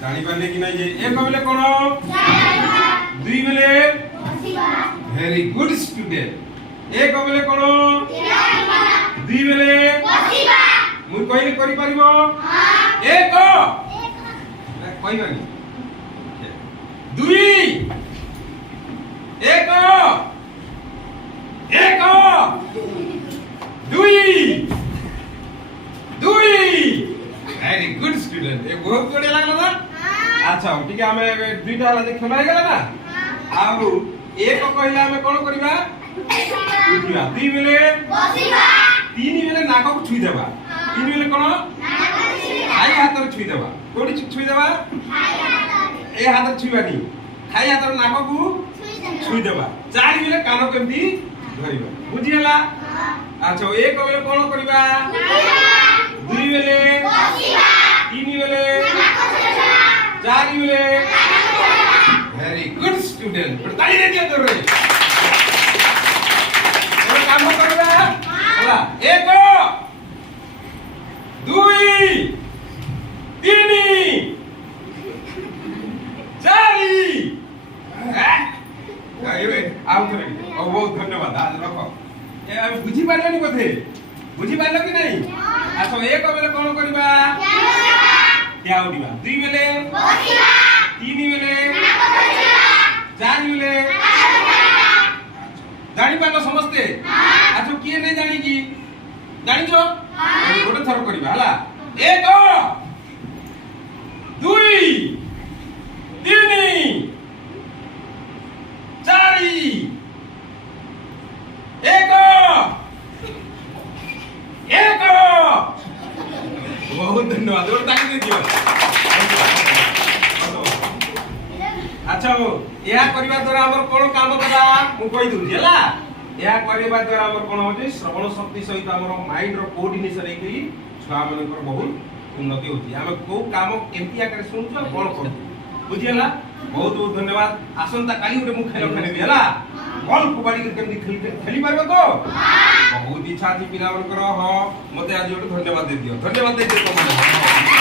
जानी पारले कि नहीं जे एक बेले कोन दुई बेले वेरी गुड स्टूडेंट एक बेले कोन दुई बेले मुई कहले करि परिबो एक कहबानी दुई एक दुई दुई वेरी गुड स्टूडेंट ए बहुत बढ़िया लागला ना अच्छा ठीक है हमें दुईटा वाला देख खेला गेला ना आउ एक कहला हमें कोन करबा उठिबा दुई बेले बसिबा तीन बेले नाक को छुई देबा तीन बेले कोन खाई हाथ रे छुई देबा कोडी छुई देबा ए हाथ छुईबानी खाई हाथ रे नाक को छुई देबा चार बेले कान केमती धरिबा बुझियला अच्छा एक बेले कोन करबा दुई बेले बसिबा तीन बेले चार बेले वेरी गुड स्टूडेंट ताली दे दियो तोरे और काम करबा हला एक दुई तीन चारि आउ थोड़े बहुत धन्यवाद आज रखो ए बुझी पारलनी बोधे बुझी पारलो कि नहीं अच्छा एक बेले कोन करबा क्या उठिबा दुई बेले बसिबा तीन बेले चार बेले जानी पारलो समस्ते अच्छा किए नहीं जानी की जानी जो गोटे थर करबा हला एक दुई तीन चारि एक बहुत धन्यवाद और ताली दे दियो अच्छा या करबा द्वारा हमर कोन काम करा मु कहि दूजी हला या करबा द्वारा हमर कोन होजे श्रवण शक्ति सहित हमर माइंड रो कोऑर्डिनेशन हेकि छुआ मनकर बहुत उन्नति होती हम को काम केमती आकर सुनछु कोन करू बुझियला बहुत बहुत धन्यवाद आसंता काली उठे मु खेल खेलबी हला बॉल कबड्डी केमती खेली पारबो तो बहुत इच्छा थी पिला मनकर ह मते आज धन्यवाद दे दियो धन्यवाद दे दियो